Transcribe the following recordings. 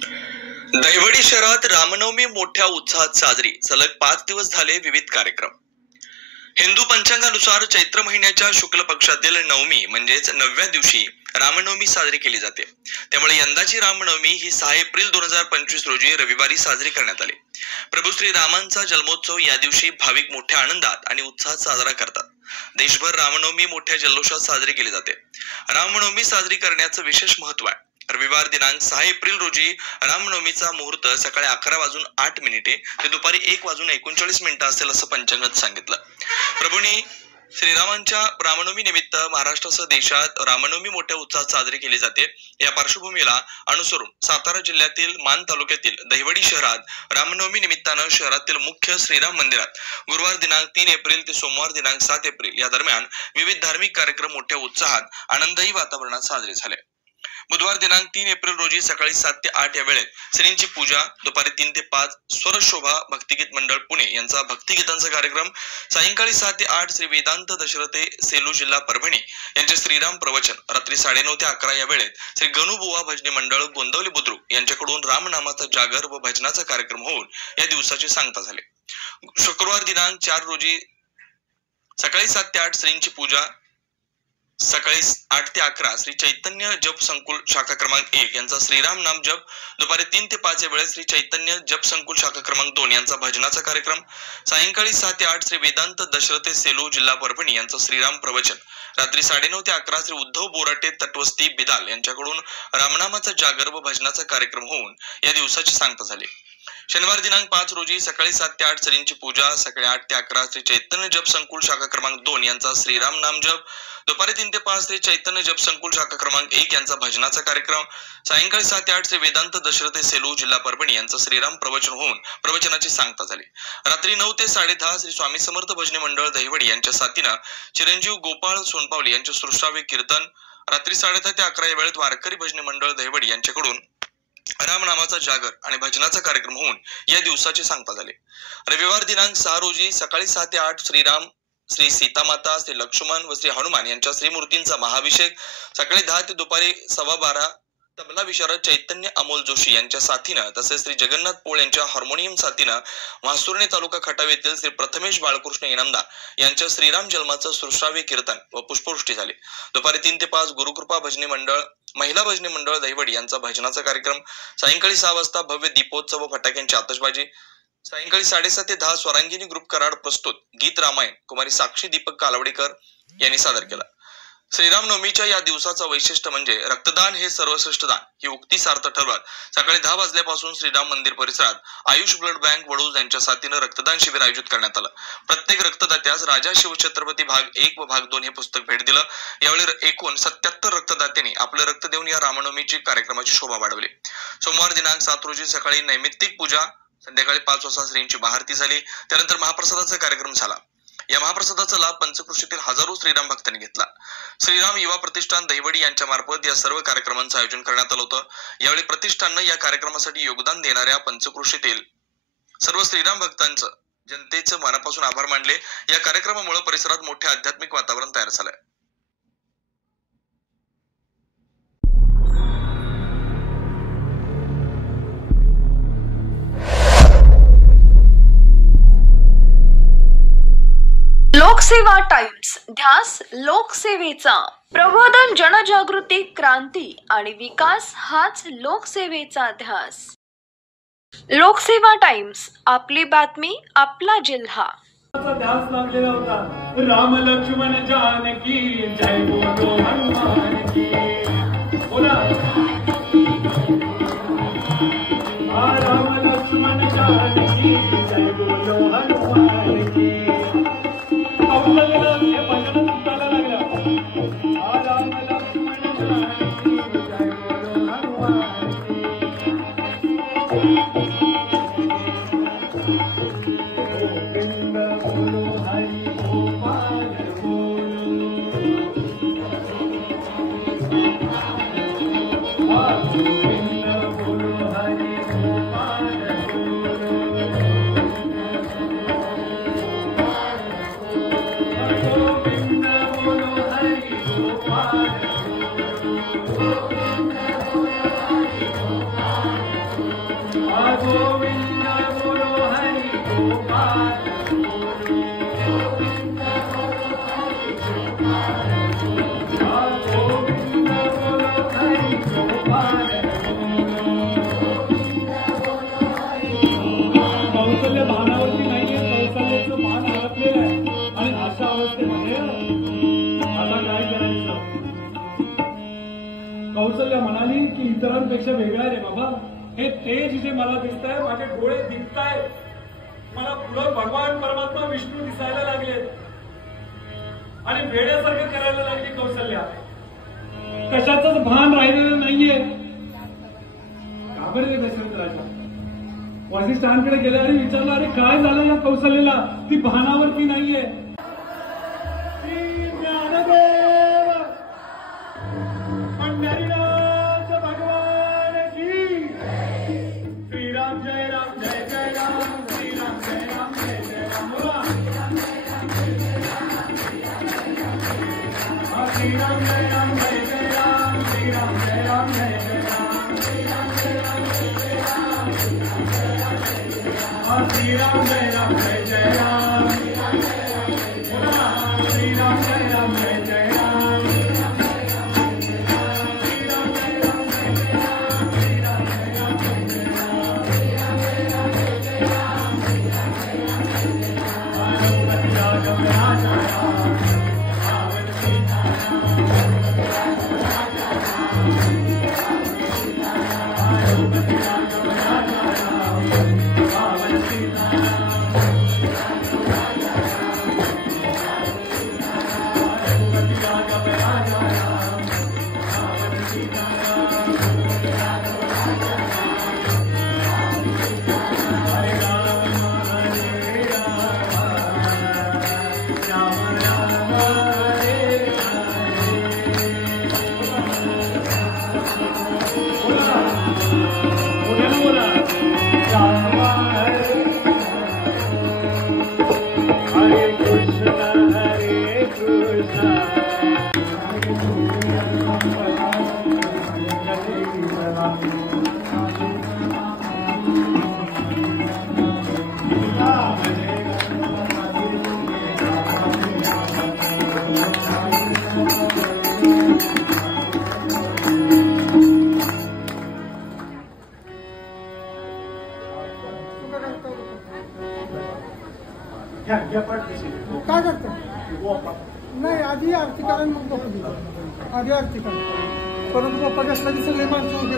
दहिवडी शहरात रामनवमी मोठ्या उत्साहात साजरी. सलग 5 दिवस झाले विविध कार्यक्रम. हिंदू पंचांगानुसार चैत्र महिन्याच्या शुक्ल पक्षातील नवमी म्हणजेच 9व्या दिवशी रामनवमी साजरी केली जाते. त्यामुळे यंदाची रामनवमी ही 6 एप्रिल 2025 रोजी रविवारी साजरी करण्यात आली. प्रभू श्री रामांचा जन्मोत्सव या दिवशी भाविक मोठ्या आनंदात आणि उत्साहात साजरा करतात. देशभर रामनवमी मोठ्या जल्लोषात साजरी केली जाते. रामनवमी साजरी करण्याचं विशेष महत्व आहे. रविवार दिनांक 6 एप्रिल रोजी रामनवमीचा मुहूर्त सकाळी 11:08 ते दुपारी 1:39 असेल असं पंचांगात सांगितलं. प्रभूंनी श्रीरामांच्या रामनवमी निमित्त महाराष्ट्रासह देशात रामनवमी मोठ्या उत्साहात साजरी केली जाते. या पार्श्वभूमीला अनुसरून सातारा जिल्ह्यातील मान तालुक्यातील दहिवडी शहरात रामनवमी निमित्तानं शहरातील मुख्य श्रीराम मंदिरात गुरुवार दिनांक 3 एप्रिल ते सोमवार दिनांक 7 एप्रिल या दरम्यान विविध धार्मिक कार्यक्रम मोठ्या उत्साहात आनंददायी वातावरणात साजरे झाले. बुधवार दिनांक 3 एप्रिल रोजी सकाळी 7 ते 8 या वेळेत श्रींची पूजा, दुपारी 3 ते 5 स्वरशोभा भक्तिगीत मंडळ पुणे यांचा भक्तिगीतांचा कार्यक्रम, सायंकाळी 6 ते 8 श्री वेदांत दशरथे सेलू जिल्हा परभणी यांचे श्रीराम प्रवचन, रात्री 9:30 ते 11 या वेळेत श्री गणुबुवा भजनी मंडळ गोंदवली बुद्रुक यांच्याकडून रामनामाचा जागर व भजनाचा कार्यक्रम होऊन या दिवसाची सांगता झाली. शुक्रवार दिनांक 4 रोजी सकाळी 7 ते 8 श्रींची पूजा, सकाळी 8 ते 11 श्री चैतन्य जप संकुल शाखा क्रमांक 1 यांचा श्रीराम नाम जप, दुपारी 3 ते 5 या वेळेस श्री चैतन्य जप संकुल शाखा क्रमांक 2 यांचा भजनाचा कार्यक्रम, सायंकाळी 6 ते 8 श्री वेदांत दशरथे सेलू जिल्हा परभणी यांचं श्रीराम प्रवचन, रात्री 9:30 ते 11 श्री उद्धव बोराटे तटवस्ती बिदाल यांच्याकडून रामनामाचा जागर व भजनाचा कार्यक्रम होऊन या दिवसाची सांगता झाली. शनिवार दिनांक 5 रोजी सकाळी 7 ते 8 श्रींची पूजा, सकाळी 8 ते 11 श्री चैतन्य जप संकुल शाखा क्रमांक 2 यांचा श्रीराम नाम जप, दुपारी 3 ते 5 श्री चैतन्य जप संकुल शाखा क्रमांक 1 यांचा भजनाचा कार्यक्रम, सायंकाळी 7 ते 8 श्री वेदांत दशरथे सेलू जिल्हा परभणी यांचं श्रीराम प्रवचन होऊन प्रवचनाची सांगता झाली. रात्री 9 ते 10:30 श्री स्वामी समर्थ भजनी मंडळ दहिवडी यांच्या साथीनं चिरंजीव गोपाळ सोनपावली यांचे सृष्टावे कीर्तन, रात्री 10:30 ते 11 या वेळेत वारकरी भजनी मंडळ दहिवडी यांच्याकडून रामनामाचा जागर आणि भजनाचा कार्यक्रम होऊन या दिवसाची सांगता झाली. रविवार दिनांक 6 रोजी सकाळी 6 ते 8 श्रीराम, श्री सीतामाता, श्री लक्ष्मण व श्री हनुमान यांच्या श्रीमूर्तींचा महाअभिषेक, सकाळी 10 ते दुपारी 12:15 तबला विशारद चैतन्य अमोल जोशी यांच्या साथीनं तसेच श्री जगन्नाथ पोळ यांच्या हार्मोनियम साथीनं म्हासुर्णे तालुका खटाव येथील श्री प्रथमेश बाळकृष्ण इनामदार यांच्या श्रीराम जन्माचं सृष्टावे कीर्तन व पुष्पवृष्टी झाली. दुपारी 3 ते 5 गुरुकृपा भजनी मंडळ, महिला भजनी मंडळ दहिवडी यांचा भजनाचा कार्यक्रम, सायंकाळी 6 वाजता भव्य दीपोत्सव व फटाक्यांची आतषबाजी, सायंकाळी 7:30 ते 10 स्वरांगिनी ग्रुप कराड प्रस्तुत गीत रामायण कुमारी साक्षी दीपक कालवडीकर यांनी सादर केला. श्रीरामनवमीच्या या दिवसाचं वैशिष्ट्य म्हणजे रक्तदान हे सर्वश्रेष्ठ दान ही उक्ती सार्थ ठरवत सकाळी 10 वाजल्यापासून श्रीराम मंदिर परिसरात आयुष ब्लड बँक वडूज यांच्या साथीनं रक्तदान शिबिर आयोजित करण्यात आलं. प्रत्येक रक्तदात्यास राजा शिवछत्रपती भाग 1 व भाग 2 हे पुस्तक भेट दिलं. यावेळी एकूण 77 रक्तदात्यांनी आपलं रक्त देऊन या रामनवमीची कार्यक्रमाची शोभा वाढवली. सोमवार दिनांक 7 रोजी सकाळी नैमित्तिक पूजा, संध्याकाळी 5 वाजता श्रींची महाआरती झाली. त्यानंतर महाप्रसादाचा कार्यक्रम झाला. या महाप्रसादाचा लाभ पंचक्रोशीतील हजारो श्रीराम भक्तांनी घेतला. श्रीराम युवा प्रतिष्ठान दहिवडी यांच्या मार्फत या सर्व कार्यक्रमांचं आयोजन करण्यात आलं होतं. यावेळी प्रतिष्ठाननं या कार्यक्रमासाठी योगदान देणाऱ्या पंचक्रोशीतील सर्व श्रीराम भक्तांचं जनतेचं मनापासून आभार मानले. या कार्यक्रमामुळे परिसरात मोठे आध्यात्मिक वातावरण तयार झालंय. लोकसेवा टाइम्स, ध्यास लोकसेवेचा. प्रबोधन, जनजागृती, क्रांती आणि विकास हाच लोकसेवेचा ध्यास. लोकसेवा टाइम्स, आपली बातमी, आपला जिल्हा. ध्यास लागलेला होता. राम लक्ष्मण जानकी जय बोलो हनुमान की. बोला राम लक्ष्मण जानकी जय बोलो हनुमान की. गोविंद बोलो हरि गोपाल कौशल्य भानावरती नाहीये, कौशल्याचं भान हरपलेलं आहे आणि अशा अवस्थेमध्ये आता काय करायचं? कौशल्य म्हणाली की इतरांपेक्षा वेगळा रे बाबा, हे तेज जे मला दिसतंय, माझे डोळे दिसतायत, मला पुढं भगवान परमात्मा विष्णू दिसायला लागले आणि वेड्यासारखं करायला लागली कौशल्या. कशाचंच भान राहिलेलं नाहीये. घाबरले दशरथ राजा वसिष्ठांकडे गेले आणि विचारलं, अरे काय झालं या कौशल्याला, ती भानावरती नाहीये. श्री ज्ञानदेव पंढरीनाथ भगवान की. श्रीराम जय राम जय जय राम, श्रीराम जय राम जय जय राम. बोला श्रीराम जय राम जय जय राम, श्रीराम जय राम जय जय राम, श्रीराम जय राम जय जय राम, श्रीराम जय राम जय जय राम. बोला श्रीराम जय राम जय जय राम, श्रीराम जय राम जय जय राम, श्रीराम जय राम जय जय राम, श्रीराम जय राम जय जय राम, श्रीराम जय राम जय जय राम. पार्वती राघव राजा राम, रावण सीता राम, पार्वती राघव राजा राम, पार्वती राघव राजा राम, रावण सीता राम, पार्वती राघव राजा राम, रावण सीता राम, राघव राजा राम, हरे राम हरे राम, राम राम हरे हरे. बोला मोठ्यानं बोला राम हरे हरे कृष्ण हरे कृष्ण. काय करतो नाही आधी आरती करा मग गोपा दिला आधी आरती करा परत गोपा घेतला की सगळे माणसं उभी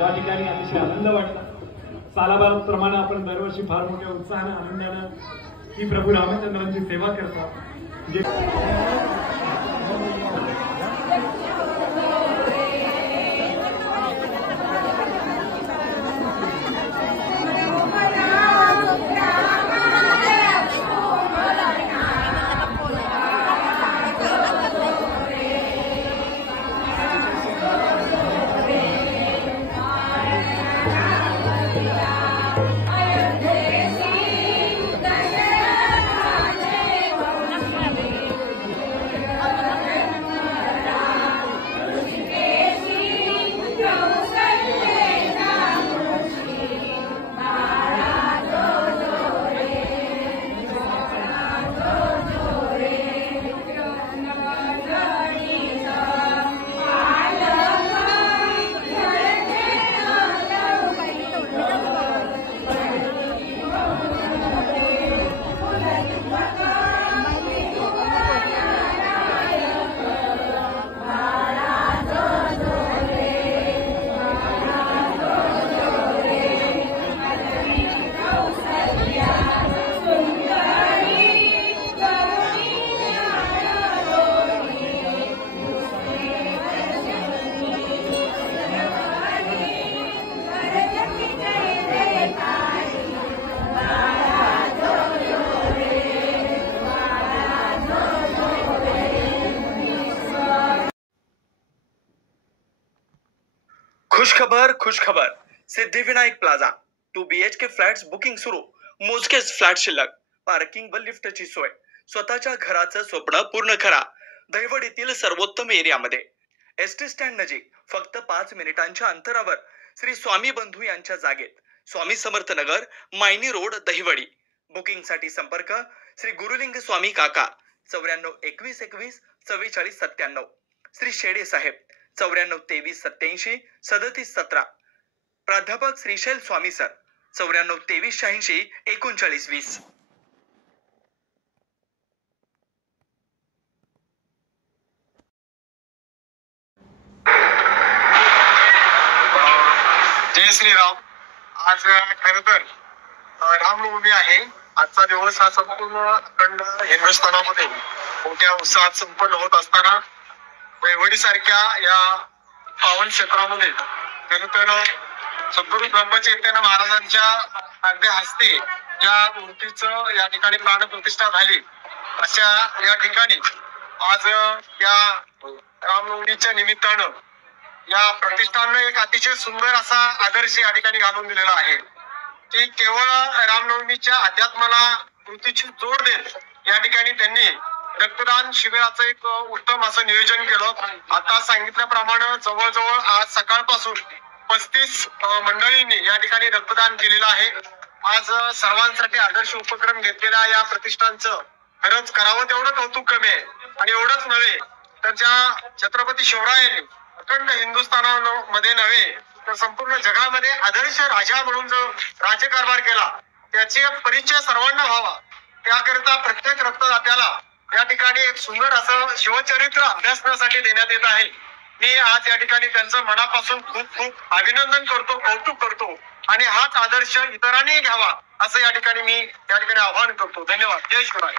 या ठिकाणी अतिशय आनंद वाटला. सालाबादप्रमाणे आपण दरवर्षी फार मोठ्या उत्साहानं आनंदानं ही प्रभू रामचंद्रांची सेवा करतात. खुशखबर Siddhivinayak plaza 2 BHK flats booking सुरू. मोजकेच फ्लॅट शिल्लक. पार्किंग व लिफ्टची सोय. स्वतःच्या घराचं स्वप्न पूर्ण करा. दहिवडीतील सर्वोत्तम एरियामध्ये. ST स्टँड नजीक फक्त 5 मिनिटांच्या अंतरावर श्री स्वामी बंधू यांच्या जागेत. स्वामी समर्थ नगर, मायनी रोड, दहिवडी. बुकिंग साठी संपर्क श्री गुरुलिंग स्वामी काका 94 21 21 44 97. श्री शेडे साहेब 94 23 87 37 17. प्राध्यापक श्रीशैल स्वामी सर 94 23 86 39 20. जय श्रीराम. आज खरं तर रामनवमी आहे. आजचा दिवस हा संपूर्ण अखंड हिंदुस्थानामध्ये मोठ्या उत्साहात संपन्न होत असताना दहिवडी सारख्या या पावन क्षेत्रामध्ये खरं तर सद्गुरू ब्रह्मचैतन्य महाराजांच्या अगदी हस्ते ज्या मूर्तीचं या ठिकाणी प्राणप्रतिष्ठा झाली अशा या ठिकाणी आज या रामनवमीच्या निमित्तानं या प्रतिष्ठाननं एक अतिशय सुंदर असा आदर्श या ठिकाणी घालून दिलेला आहे की केवळ रामनवमीच्या अध्यात्माला कृतीची जोड देत या ठिकाणी त्यांनी रक्तदान शिबिराचं एक उत्तम असं नियोजन केलं. आता सांगितल्याप्रमाणे जवळजवळ आज सकाळपासून 35 मंडळींनी या ठिकाणी रक्तदान केलेलं आहे. आज सर्वांसाठी आदर्श उपक्रम घेतलेल्या या प्रतिष्ठानचं खरंच करावं तेवढं कौतुक कमी आहे. आणि एवढंच नव्हे तर ज्या छत्रपती शिवरायांनी अखंड हिंदुस्थानामध्ये नव्हे तर संपूर्ण जगामध्ये आदर्श राजा म्हणून जो राज्यकारभार केला त्याचे परिचय सर्वांना व्हावा त्याकरिता प्रत्येक रक्तदात्याला या ठिकाणी एक सुंदर असं शिवचरित्र अभ्यासण्यासाठी देण्यात येत आहे. मी आज या ठिकाणी त्यांचं मनापासून खूप खूप अभिनंदन करतो, कौतुक करतो आणि हाच आदर्श इतरांनी घ्यावा असं या ठिकाणी मी या ठिकाणी आवाहन करतो. धन्यवाद. जय शिवराय.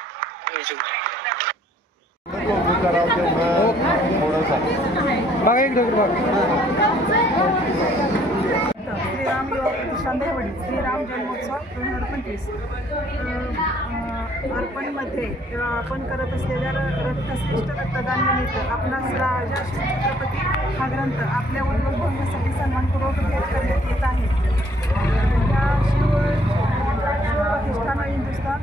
श्रीराम युवा प्रतिष्ठान दहिवडी श्रीराम जन्मोत्सव 2025 अर्पणमध्ये आपण करत असलेल्या रक्तश्रेष्ठ रक्तदान निमित्त आपणास राजा छत्रपती हा ग्रंथ आपल्या उल्लेखण्यासाठी सन्मानपूर्वक भेट करण्यात येत आहे. या शिवप्रतिष्ठान हिंदुस्थान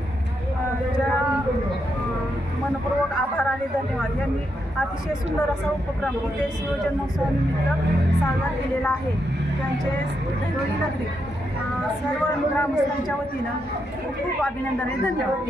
मनपूर्वक आभार आणि धन्यवाद. यांनी अतिशय सुंदर असा उपक्रम इथे शिवजन्मोत्सवानिमित्त साजरा केलेला आहे. त्यांचे दहिवडी नगरी सर्व ग्रामस्थांच्या वतीनं खूप खूप अभिनंदन आहे. धन्यवाद.